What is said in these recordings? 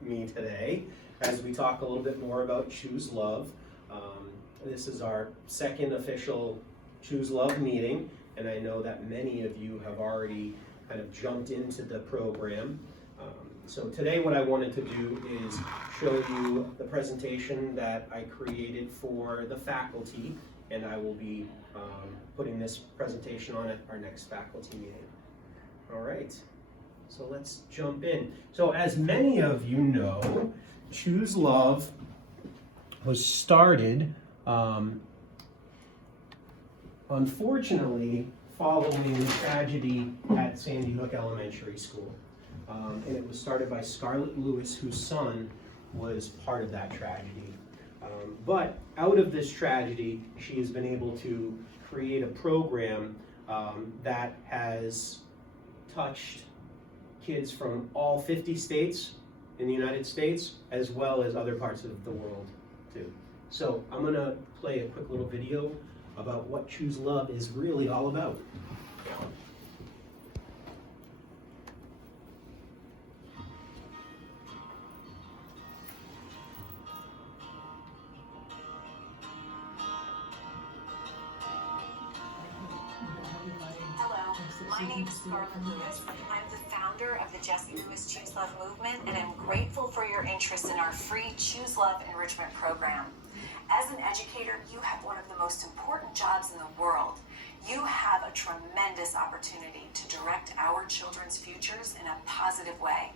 me today as we talk a little bit more about Choose Love. This is our second official Choose Love meeting, and I know that many of you have already kind of jumped into the program. So today what I wanted to do is show you the presentation that I created for the faculty, and I will be putting this presentation on at our next faculty meeting. All right, so let's jump in. So as many of you know, Choose Love was started, unfortunately, following the tragedy at Sandy Hook Elementary School. And it was started by Scarlett Lewis, whose son was part of that tragedy. But out of this tragedy, she has been able to create a program that has touched kids from all 50 states in the United States, as well as other parts of the world too. So I'm gonna play a quick little video about what Choose Love is really all about. My name is Scarlett Lewis. I'm the founder of the Jesse Lewis Choose Love movement, and I'm grateful for your interest in our free Choose Love enrichment program. As an educator, you have one of the most important jobs in the world. You have a tremendous opportunity to direct our children's futures in a positive way.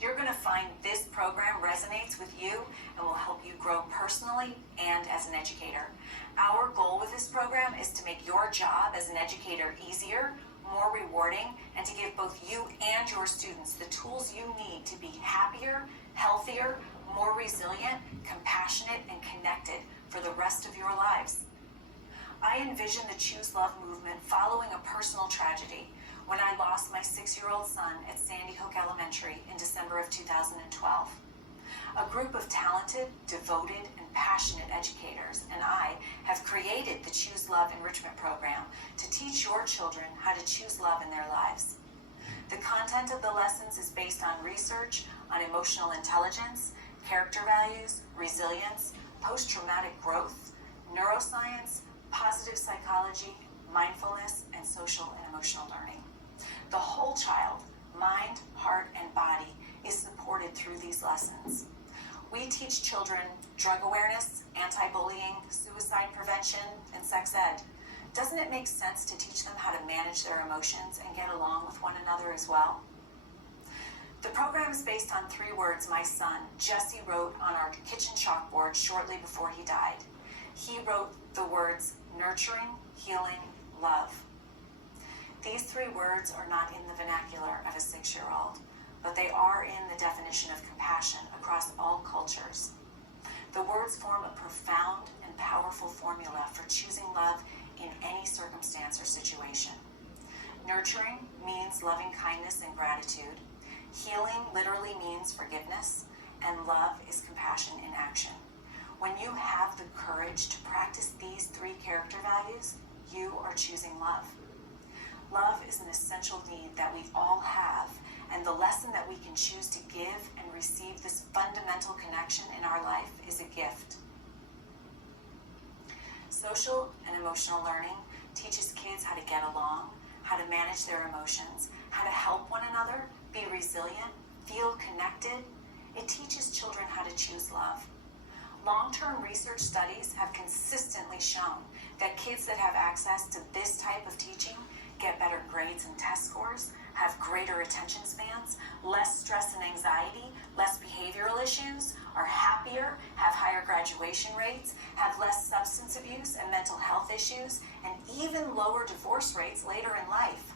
You're going to find this program resonates with you and will help you grow personally and as an educator. Our goal with this program is to make your job as an educator easier, more rewarding, and to give both you and your students the tools you need to be happier, healthier, more resilient, compassionate, and connected for the rest of your lives. I envision the Choose Love movement following a personal tragedy when I lost my 6-year-old son at Sandy Hook Elementary in December of 2012. A group of talented, devoted, and passionate educators and I have created the Choose Love Enrichment Program to teach your children how to choose love in their lives. The content of the lessons is based on research on emotional intelligence, character values, resilience, post-traumatic growth, neuroscience, positive psychology, mindfulness, and social and emotional learning. The whole child, mind, heart, and body, is supported through these lessons. We teach children drug awareness, anti-bullying, suicide prevention, and sex ed. Doesn't it make sense to teach them how to manage their emotions and get along with one another as well? The program is based on 3 words my son, Jesse, wrote on our kitchen chalkboard shortly before he died. He wrote the words nurturing, healing, love. These 3 words are not in the vernacular of a 6-year-old, but they are in the definition of compassion across all cultures. The words form a profound and powerful formula for choosing love in any circumstance or situation. Nurturing means loving kindness and gratitude. Healing literally means forgiveness, and love is compassion in action. When you have the courage to practice these 3 character values, you are choosing love. Love is an essential need that we all have, and the lesson that we can choose to give and receive this fundamental connection in our life is a gift. Social and emotional learning teaches kids how to get along, how to manage their emotions, how to help one another, be resilient, feel connected. It teaches children how to choose love. Long-term research studies have consistently shown that kids that have access to this type of teaching get better grades and test scores, have greater attention spans, less stress and anxiety, less behavioral issues, are happier, have higher graduation rates, have less substance abuse and mental health issues, and even lower divorce rates later in life.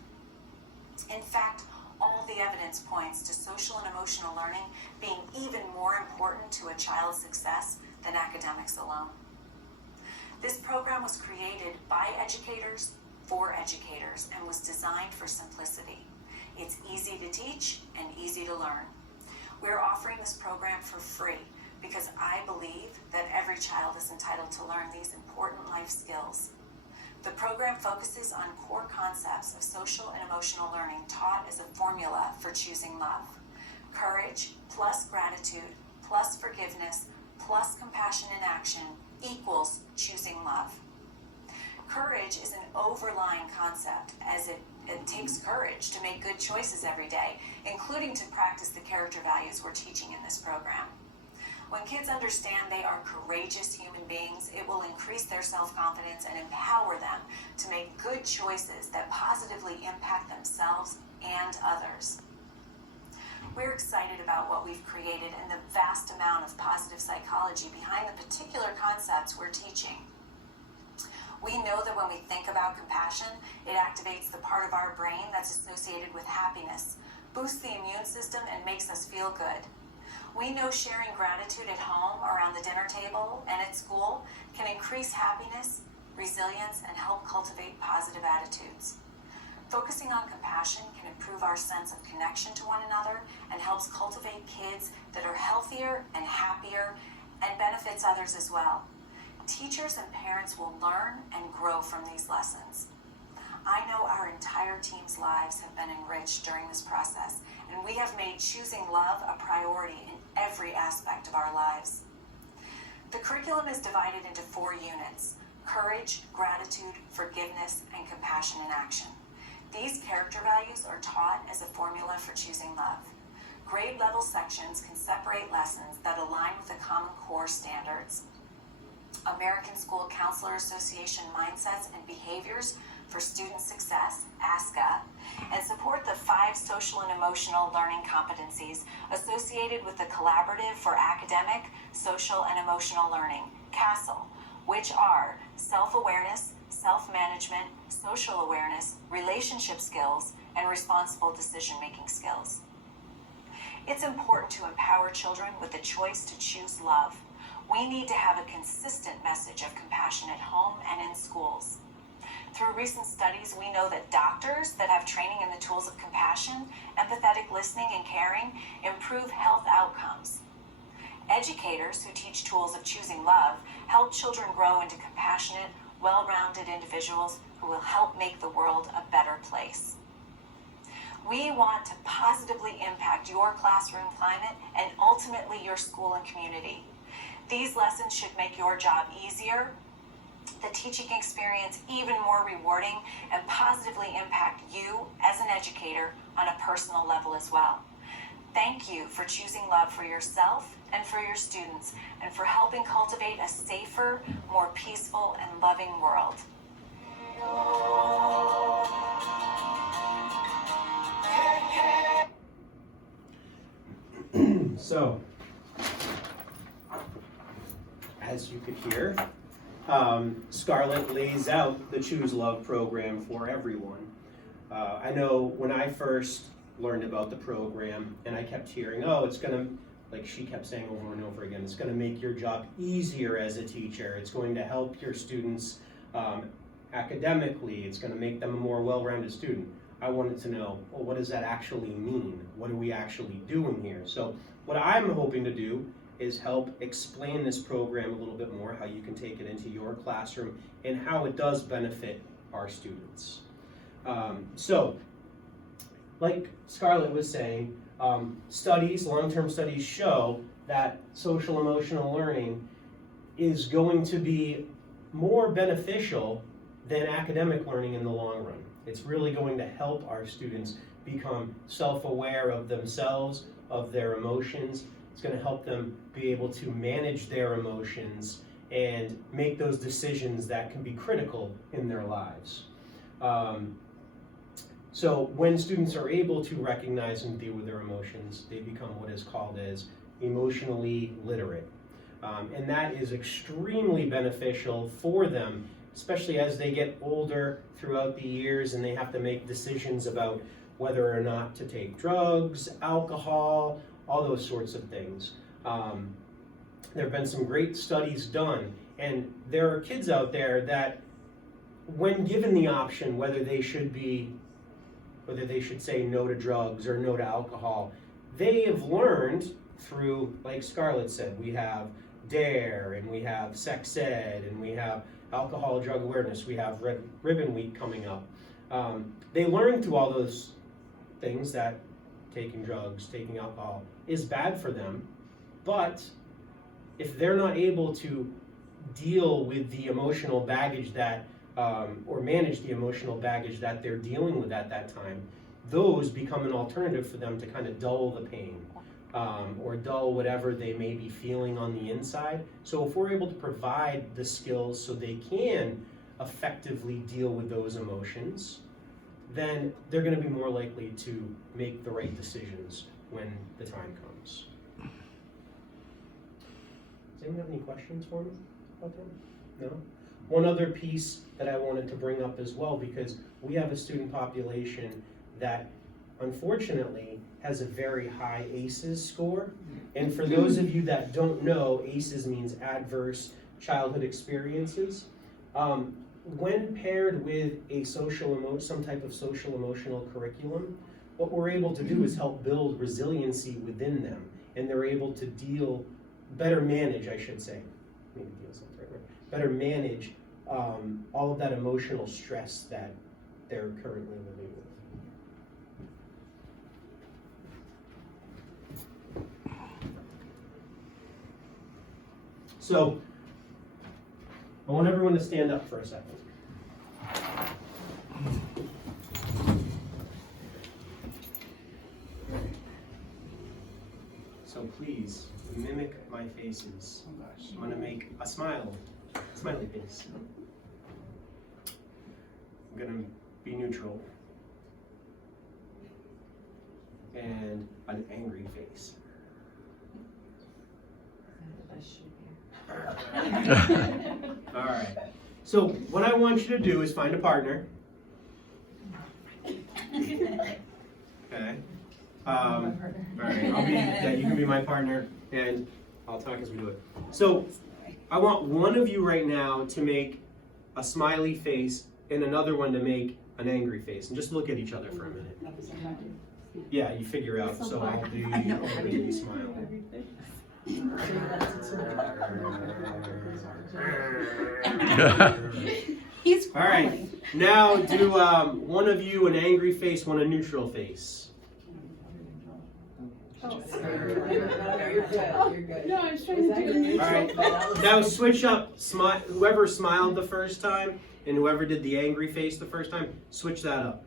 In fact, all the evidence points to social and emotional learning being even more important to a child's success than academics alone. This program was created by educators for educators and was designed for simplicity. It's easy to teach and easy to learn. We're offering this program for free because I believe that every child is entitled to learn these important life skills. The program focuses on core concepts of social and emotional learning taught as a formula for choosing love. Courage plus gratitude plus forgiveness plus compassion in action equals choosing love. Courage is an overlying concept, as it takes courage to make good choices every day, including to practice the character values we're teaching in this program. When kids understand they are courageous human beings, it will increase their self-confidence and empower them to make good choices that positively impact themselves and others. We're excited about what we've created and the vast amount of positive psychology behind the particular concepts we're teaching. We know that when we think about compassion, it activates the part of our brain that's associated with happiness, boosts the immune system, and makes us feel good. We know sharing gratitude at home, around the dinner table, and at school can increase happiness, resilience, and help cultivate positive attitudes. Focusing on compassion can improve our sense of connection to one another and helps cultivate kids that are healthier and happier and benefits others as well. Teachers and parents will learn and grow from these lessons. I know our entire team's lives have been enriched during this process, and we have made choosing love a priority in every aspect of our lives. The curriculum is divided into 4 units: courage, gratitude, forgiveness, and compassion in action. These character values are taught as a formula for choosing love. Grade level sections can separate lessons that align with the Common Core standards, American School Counselor Association mindsets and behaviors for student success, ASCA, and support the 5 social and emotional learning competencies associated with the Collaborative for Academic, Social, and Emotional Learning, CASEL, which are self-awareness, self-management, social awareness, relationship skills, and responsible decision-making skills. It's important to empower children with the choice to choose love. We need to have a consistent message of compassion at home and in schools. Through recent studies, we know that doctors that have training in the tools of compassion, empathetic listening, and caring improve health outcomes. Educators who teach tools of choosing love help children grow into compassionate, well-rounded individuals who will help make the world a better place. We want to positively impact your classroom climate and ultimately your school and community. These lessons should make your job easier, the teaching experience even more rewarding, and positively impact you as an educator on a personal level as well. Thank you for choosing love for yourself and for your students, and for helping cultivate a safer, more peaceful, and loving world. So, as you could hear, Scarlett lays out the Choose Love program for everyone. I know when I first learned about the program, and I kept hearing, oh, it's gonna, like she kept saying over and over again, it's gonna make your job easier as a teacher, it's going to help your students academically, it's gonna make them a more well-rounded student. I wanted to know, well, what does that actually mean? What are we actually doing here? So what I'm hoping to do is help explain this program a little bit more, how you can take it into your classroom, and how it does benefit our students. So, like Scarlett was saying, studies, long-term studies show that social emotional learning is going to be more beneficial than academic learning in the long run. It's really going to help our students become self-aware of themselves, of their emotions. It's going to help them be able to manage their emotions and make those decisions that can be critical in their lives. So when students are able to recognize and deal with their emotions, they become what is called as emotionally literate. And that is extremely beneficial for them, especially as they get older throughout the years and they have to make decisions about whether or not to take drugs, alcohol, all those sorts of things. There have been some great studies done, and there are kids out there that, when given the option whether they should say no to drugs or no to alcohol, they have learned through, like Scarlett said, we have DARE, and we have sex ed, and we have alcohol drug awareness, we have Red Ribbon Week coming up. They learn through all those things that taking drugs, taking alcohol is bad for them, but if they're not able to deal with the emotional baggage that, or manage the emotional baggage that they're dealing with at that time, those become an alternative for them to kind of dull the pain, or dull whatever they may be feeling on the inside. So if we're able to provide the skills so they can effectively deal with those emotions, then they're going to be more likely to make the right decisions when the time comes. Does anyone have any questions for me about that? No? One other piece that I wanted to bring up as well, because we have a student population that unfortunately has a very high ACEs score. And for those of you that don't know, ACEs means adverse childhood experiences. When paired with a some type of social emotional curriculum, what we're able to do is help build resiliency within them, and they're able to better manage, I should say, maybe deal's not the right word, better manage all of that emotional stress that they're currently living with. So, I want everyone to stand up for a second. So please, mimic my faces. I'm going to make a smiley face. I'm going to be neutral. And an angry face. All right. So what I want you to do is find a partner. Okay. All right. You can be my partner, and I'll talk as we do it. So I want one of you right now to make a smiley face and another one to make an angry face, and just look at each other for a minute. Yeah, you figure out. So I'll do the smile. He's all right. Now do one of you an angry face, one a neutral face. Oh. You're good. No, I was trying to do it. All right. Now switch up. Whoever smiled the first time and whoever did the angry face the first time, switch that up.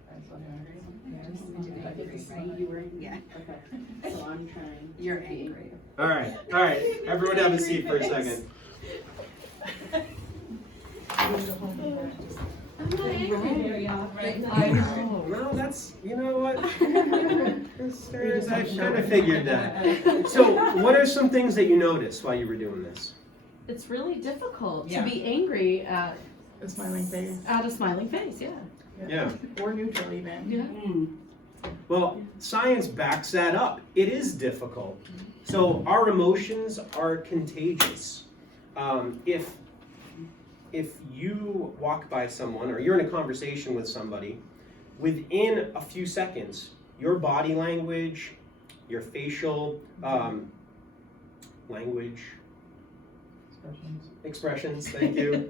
Yeah. Okay. So I'm trying. You're angry. All right. All right. Everyone have a seat for a second. I'm not angry very often. I know. No, that's, you know what? I kind of figured that. So, what are some things that you noticed while you were doing this? It's really difficult to be angry at a smiling face. At a smiling face, yeah. Yeah. Or neutral even. Yeah. Well, science backs that up. It is difficult. So our emotions are contagious. If you walk by someone or you're in a conversation with somebody, within a few seconds, your body language, your facial language, expressions, thank you.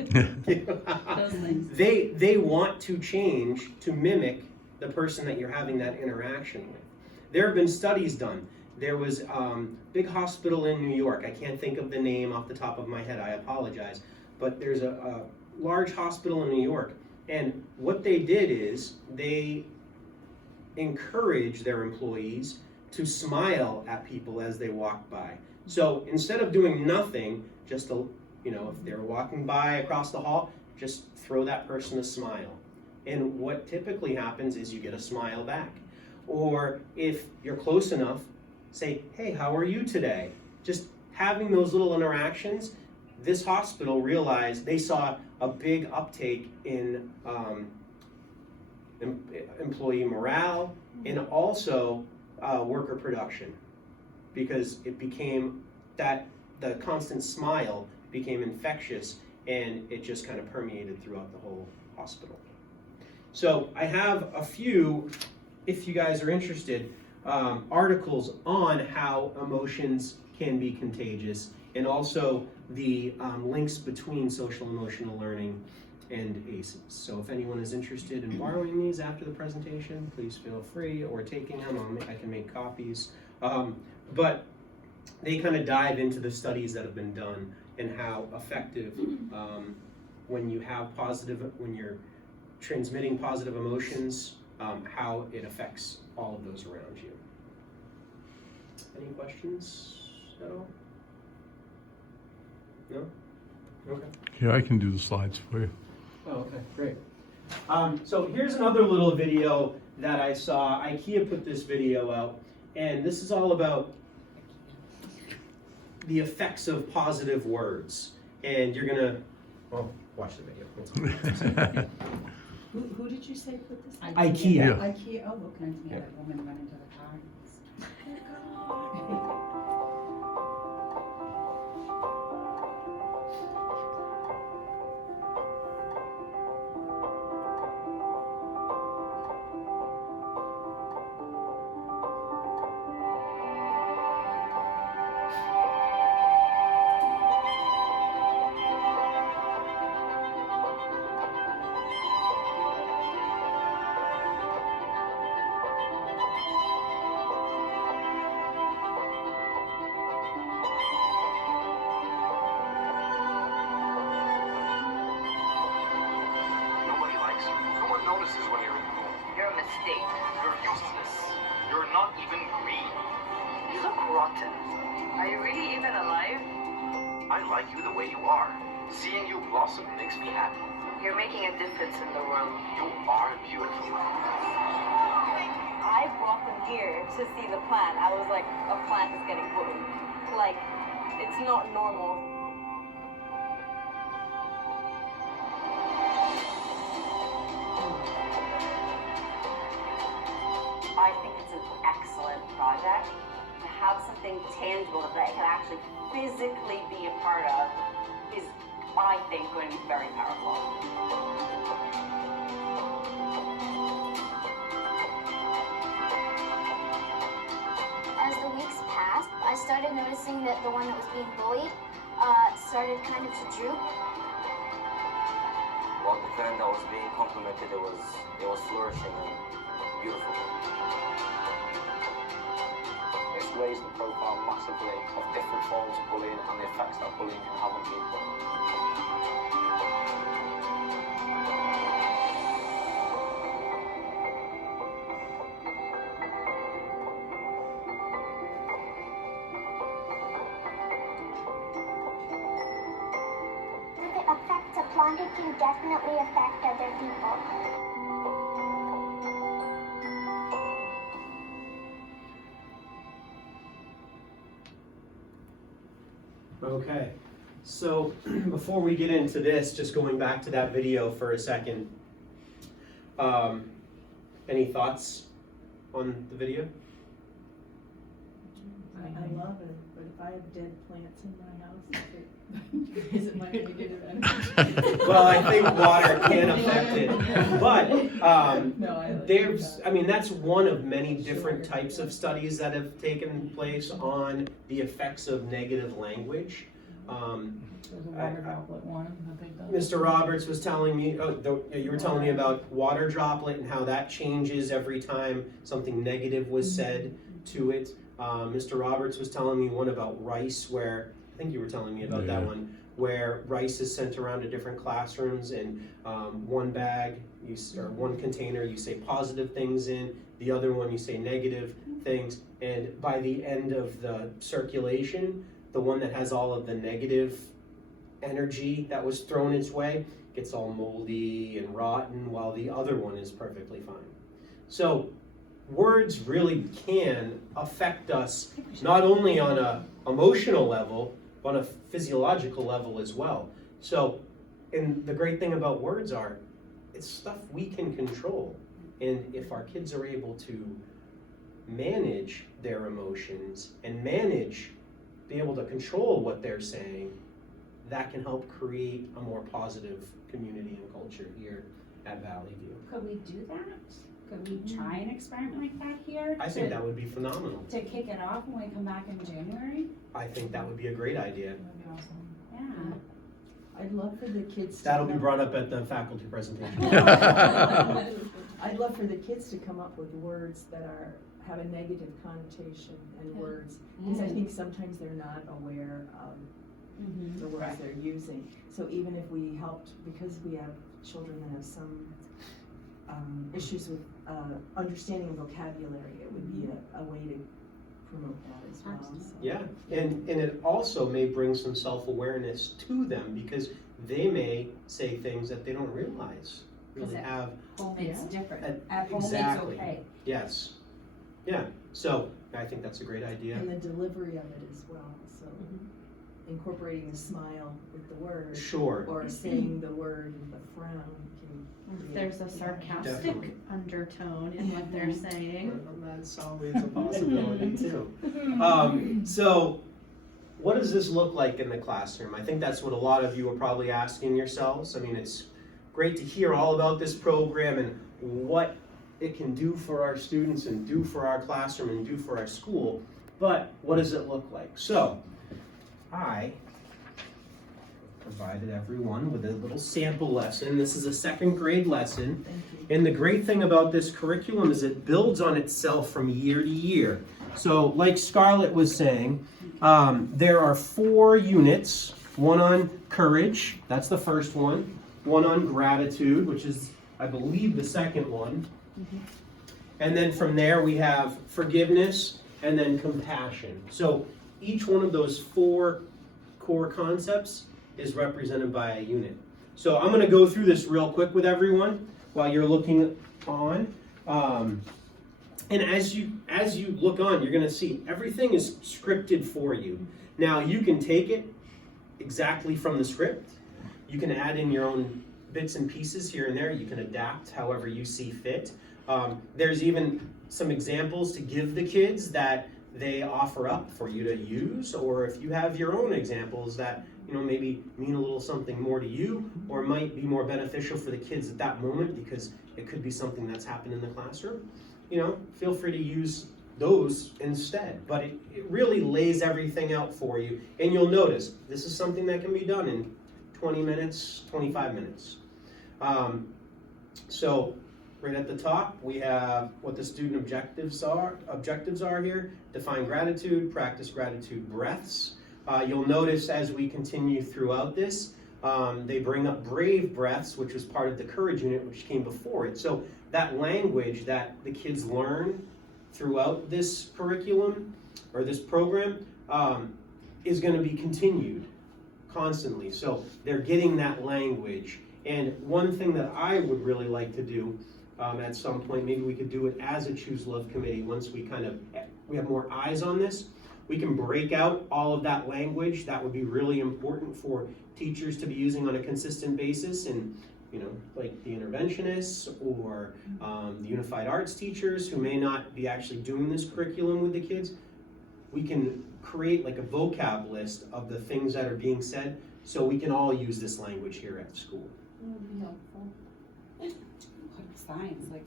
Those things. They want to change to mimic the person that you're having that interaction with. There have been studies done. There was a big hospital in New York. I can't think of the name off the top of my head. I apologize. But there's a large hospital in New York. And what they did is they encouraged their employees to smile at people as they walked by. So instead of doing nothing, just if they're walking by across the hall, just throw that person a smile. And what typically happens is you get a smile back. Or if you're close enough, say, hey, how are you today? Just having those little interactions. This hospital realized they saw a big uptake in employee morale and also worker production, because it became that the constant smile became infectious and it just kind of permeated throughout the whole hospital. So I have a few, if you guys are interested, articles on how emotions can be contagious, and also the links between social emotional learning and ACEs. So if anyone is interested in borrowing these after the presentation, please feel free, or taking them. I can make copies. But they kind of dive into the studies that have been done and how effective when you're transmitting positive emotions, how it affects all of those around you. Any questions at all? No? Okay. Yeah, I can do the slides for you. Oh, okay, great. So here's another little video that I saw. IKEA put this video out, and this is all about the effects of positive words. And you're gonna, well, watch the video. Who did you say put this? IKEA. Yeah. IKEA, oh, what kinds of Yeah. women run into the car. Nobody likes you. No one notices when you're in the room. You're a mistake. You're useless. You're not even green. You look rotten. Are you really even alive? I like you the way you are. Seeing you blossom makes me happy. You're making a difference in the world. You are beautiful. I brought them here to see the plant. I was like, a plant is getting bloomed. Like, it's not normal. I think it's an excellent project. To have something tangible that I can actually physically be a part of is, I think, going to be very powerful. As the weeks passed, I started noticing that the one that was being bullied started kind of to droop. While the friend that was being complimented, it was flourishing and beautiful. It's raised the profile massively of different forms of bullying and the effects that bullying can have on people. If it affects a plant, it can definitely affect other people. Okay, so before we get into this, just going back to that video for a second, any thoughts on the video? I love it, but if I have dead plants in my house, is it my negative energy? Well, I think water can affect it, but No, I like there's, that. I mean, that's one of many different types of studies that have taken place on the effects of negative language. There's a water droplet one that they've done. Mr. Roberts was telling me, you were telling me about water droplet and how that changes every time something negative was said to it. Mr. Roberts was telling me one about rice, where, I think you were telling me about that Yeah. one, where rice is sent around to different classrooms, and one bag, or one container, you say positive things in, the other one you say negative things, and by the end of the circulation, the one that has all of the negative energy that was thrown its way gets all moldy and rotten, while the other one is perfectly fine. So words really can affect us not only on a emotional level, but on a physiological level as well. So, and the great thing about words are, it's stuff we can control. And if our kids are able to manage their emotions and be able to control what they're saying, that can help create a more positive community and culture here at Valley View. Could we do that? Could we try an experiment like that here? I think that would be phenomenal. To kick it off when we come back in January? I think that would be a great idea. That'd be awesome. Yeah. I'd love for the kids to That'll be come- brought up at the faculty presentation. I'd love for the kids to come up with words that have a negative connotation and words, because I think sometimes they're not aware of the words they're using. So even if we helped, because we have children that have some issues with understanding vocabulary, it would be a way to promote that as well. So. Yeah, and it also may bring some self-awareness to them, because they may say things that they don't realize really have. Home it's different. At home exactly. it's okay. Yes. Yeah. So I think that's a great idea. And the delivery of it as well. So incorporating a smile with the word, Sure. or saying the word with a frown. If there's a sarcastic Definitely. undertone in what they're saying. That's always a possibility too. So what does this look like in the classroom? I think that's what a lot of you are probably asking yourselves. I mean, it's great to hear all about this program and what it can do for our students and do for our classroom and do for our school, but what does it look like? So I provided everyone with a little sample lesson. This is a second grade lesson. And the great thing about this curriculum is it builds on itself from year to year. So like Scarlett was saying, there are 4 units, one on courage, that's the first one on gratitude, which is, I believe, the second one. And then from there we have forgiveness and then compassion. So each one of those 4 core concepts is represented by a unit. So I'm going to go through this real quick with everyone while you're looking on. And as you look on, you're going to see everything is scripted for you. Now you can take it exactly from the script. You can add in your own bits and pieces here and there. You can adapt however you see fit. There's even some examples to give the kids that they offer up for you to use, or if you have your own examples that maybe mean a little something more to you, or might be more beneficial for the kids at that moment because it could be something that's happened in the classroom. Feel free to use those instead. But it really lays everything out for you, and you'll notice this is something that can be done in 20 minutes, 25 minutes. So right at the top, we have what the student objectives are here. Define gratitude, practice gratitude breaths. You'll notice as we continue throughout this, they bring up brave breaths, which was part of the courage unit, which came before it. So that language that the kids learn throughout this curriculum or this program is going to be continued constantly. So they're getting that language. And one thing that I would really like to do at some point, maybe we could do it as a Choose Love committee once we have more eyes on this. We can break out all of that language. That would be really important for teachers to be using on a consistent basis, and like the interventionists or the unified arts teachers who may not be actually doing this curriculum with the kids. We can create like a vocab list of the things that are being said so we can all use this language here at school. That would be helpful. Signs like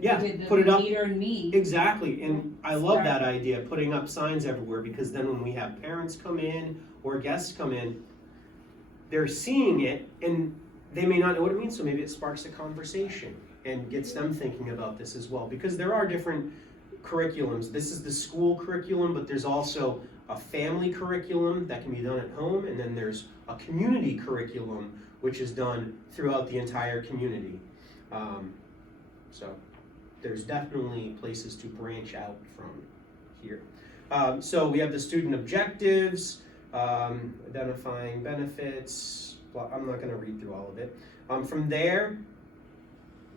Yeah, we did the put it up. Peter and me. Exactly, and I love that idea, putting up signs everywhere, because then when we have parents come in or guests come in, they're seeing it and they may not know what it means, so maybe it sparks a conversation and gets them thinking about this as well, because there are different curriculums. This is the school curriculum, but there's also a family curriculum that can be done at home, and then there's a community curriculum which is done throughout the entire community. So there's definitely places to branch out from here. So we have the student objectives, identifying benefits. Well, I'm not going to read through all of it. From there,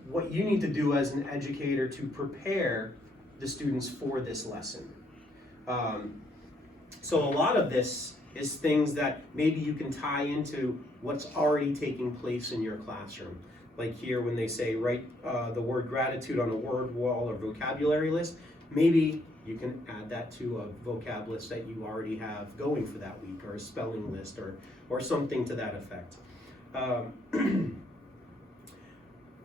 what you need to do as an educator to prepare the students for this lesson. So a lot of this is things that maybe you can tie into what's already taking place in your classroom. Like here when they say write the word gratitude on a word wall or vocabulary list, maybe you can add that to a vocab list that you already have going for that week, or a spelling list, or something to that effect.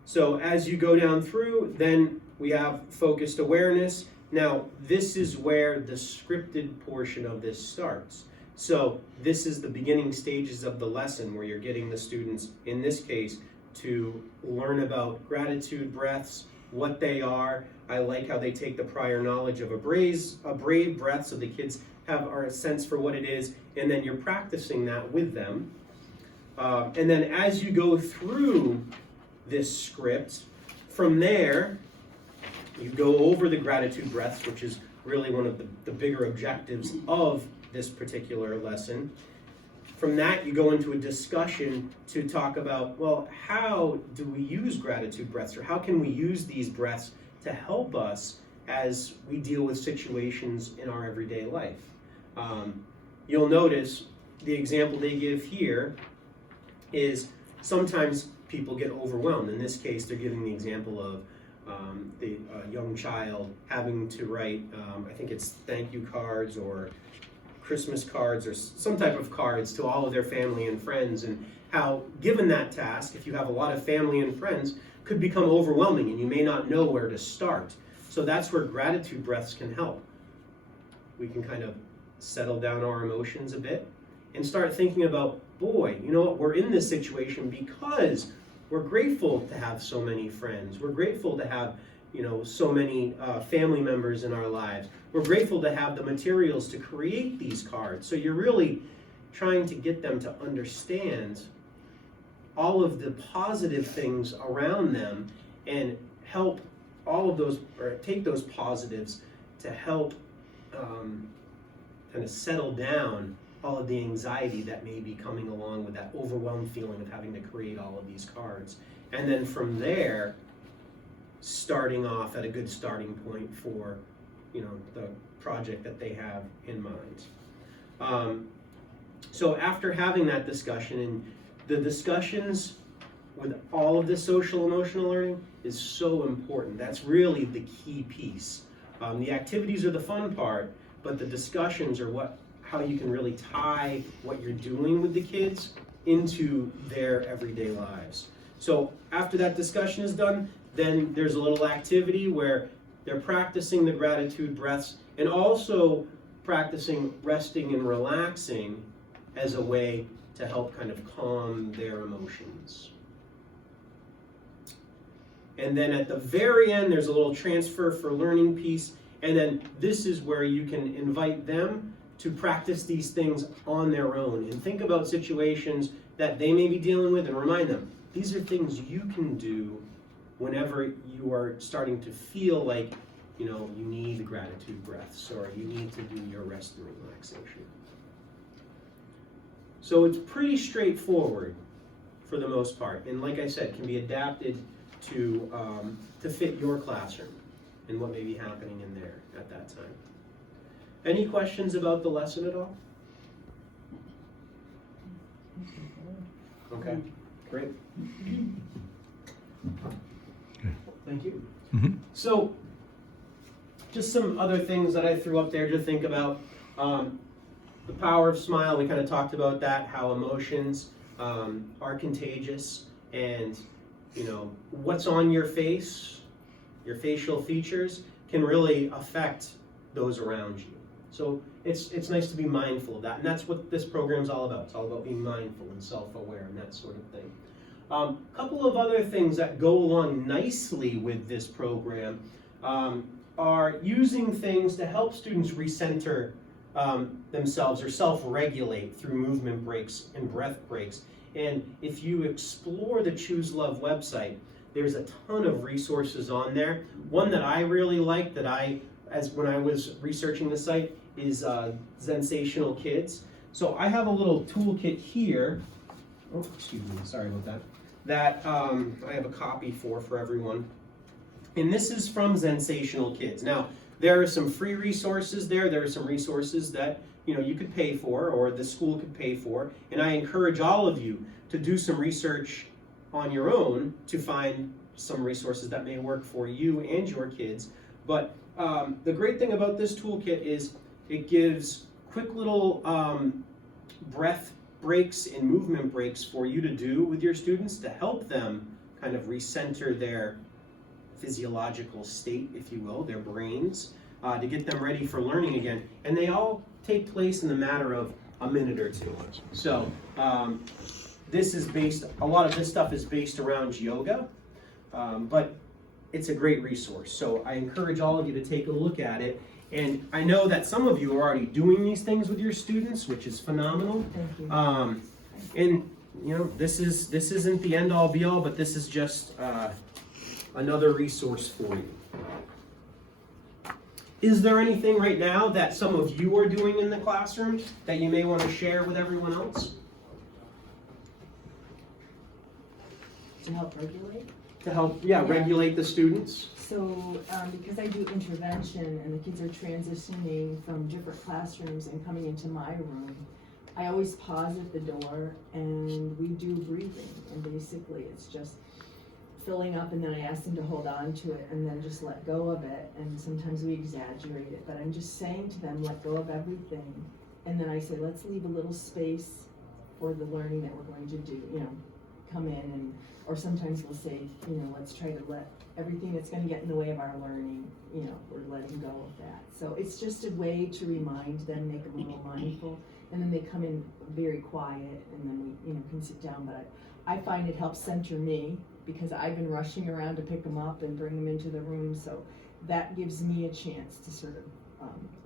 So as you go down through, then we have focused awareness. Now, this is where the scripted portion of this starts. So this is the beginning stages of the lesson where you're getting the students, in this case, to learn about gratitude breaths, what they are. I like how they take the prior knowledge of a brave breath, so the kids have a sense for what it is, and then you're practicing that with them. And then as you go through this script, from there, you go over the gratitude breaths, which is really one of the bigger objectives of this particular lesson. From that, you go into a discussion to talk about, well, how do we use gratitude breaths, or how can we use these breaths to help us as we deal with situations in our everyday life? You'll notice the example they give here is sometimes people get overwhelmed. In this case, they're giving the example of the young child having to write, I think it's thank you cards or Christmas cards or some type of cards to all of their family and friends, and how given that task, if you have a lot of family and friends, could become overwhelming and you may not know where to start. So that's where gratitude breaths can help. We can kind of settle down our emotions a bit and start thinking about, boy, you know what, we're in this situation because we're grateful to have so many friends. We're grateful to have, so many family members in our lives. We're grateful to have the materials to create these cards. So you're really trying to get them to understand all of the positive things around them and help all of those, or take those positives to help kind of settle down all of the anxiety that may be coming along with that overwhelmed feeling of having to create all of these cards. And then from there, starting off at a good starting point for, the project that they have in mind. So after having that discussion, and the discussions with all of the social emotional learning is so important. That's really the key piece. The activities are the fun part, but the discussions are how you can really tie what you're doing with the kids into their everyday lives. So after that discussion is done, then there's a little activity where they're practicing the gratitude breaths and also practicing resting and relaxing as a way to help kind of calm their emotions. And then at the very end, there's a little transfer for learning piece. And then this is where you can invite them to practice these things on their own and think about situations that they may be dealing with and remind them, these are things you can do whenever you are starting to feel like, you need gratitude breaths or you need to do your rest and relaxation. So it's pretty straightforward for the most part. And like I said, can be adapted to fit your classroom and what may be happening in there at that time. Any questions about the lesson at all? Okay, great. Thank you. Mm-hmm. So, just some other things that I threw up there to think about. The power of smile, we kind of talked about that, how emotions are contagious, and what's on your face, your facial features, can really affect those around you. So it's nice to be mindful of that, and that's what this program's all about. It's all about being mindful and self-aware and that sort of thing. A couple of other things that go along nicely with this program are using things to help students recenter themselves or self-regulate through movement breaks and breath breaks. And if you explore the Choose Love website, there's a ton of resources on there. One that I really like when I was researching the site is Sensational Kids. So I have a little toolkit here. Oh, excuse me, sorry about that. That I have a copy for everyone. And this is from Sensational Kids. Now, there are some free resources there. There are some resources that you could pay for or the school could pay for. And I encourage all of you to do some research on your own to find some resources that may work for you and your kids. But the great thing about this toolkit is it gives quick little breath breaks and movement breaks for you to do with your students to help them kind of recenter their physiological state, if you will, their brains, to get them ready for learning again. And they all take place in the matter of a minute or two. So this is based, a lot of this stuff is based around yoga, but it's a great resource. So I encourage all of you to take a look at it. And I know that some of you are already doing these things with your students, which is phenomenal. Thank you. And you know, this isn't the end all be all, but this is just another resource for you. Is there anything right now that some of you are doing in the classroom that you may want to share with everyone else? To help regulate. To help, regulate the students? So, because I do intervention and the kids are transitioning from different classrooms and coming into my room, I always pause at the door and we do breathing, and basically it's just filling up, and then I ask them to hold on to it and then just let go of it, and sometimes we exaggerate it, but I'm just saying to them, let go of everything, and then I say, let's leave a little space for the learning that we're going to do, you know, come in, and or sometimes we'll say, you know, let's try to let everything that's going to get in the way of our learning, you know, we're letting go of that. So it's just a way to remind them, make them a little mindful, and then they come in very quiet, and then we, you know, can sit down. But I find it helps center me, because I've been rushing around to pick them up and bring them into the room, so that gives me a chance to sort of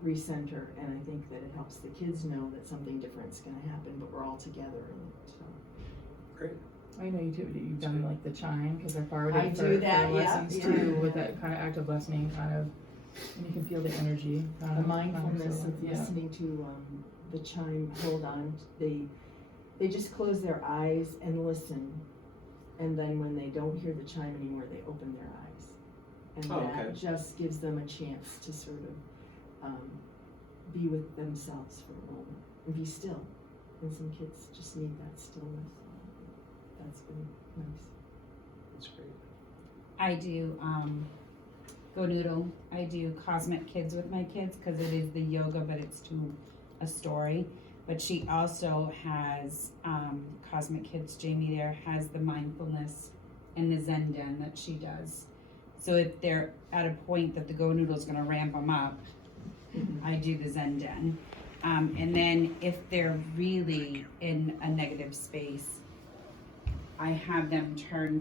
recenter, and I think that it helps the kids know that something different is going to happen, but we're all together in it. So. Great. I know you've done like the chime, because they're borrowed I it do that, for lessons yeah. too, with that kind of active listening kind of, and you can feel the energy. The mindfulness so, of listening to the chime, hold on, they just close their eyes and listen, and then when they don't hear the chime anymore, they open their eyes. And that just gives them a chance to sort of be with themselves for a moment and be still. And some kids just need that stillness. That's been nice. That's great. I do Go Noodle. I do Cosmic Kids with my kids, because it is the yoga, but it's to a story. But she also has Cosmic Kids, Jamie there, has the mindfulness and the Zen Den that she does. So if they're at a point that the Go Noodle is going to ramp them up, I do the Zen Den. And then if they're really in a negative space, I have them turn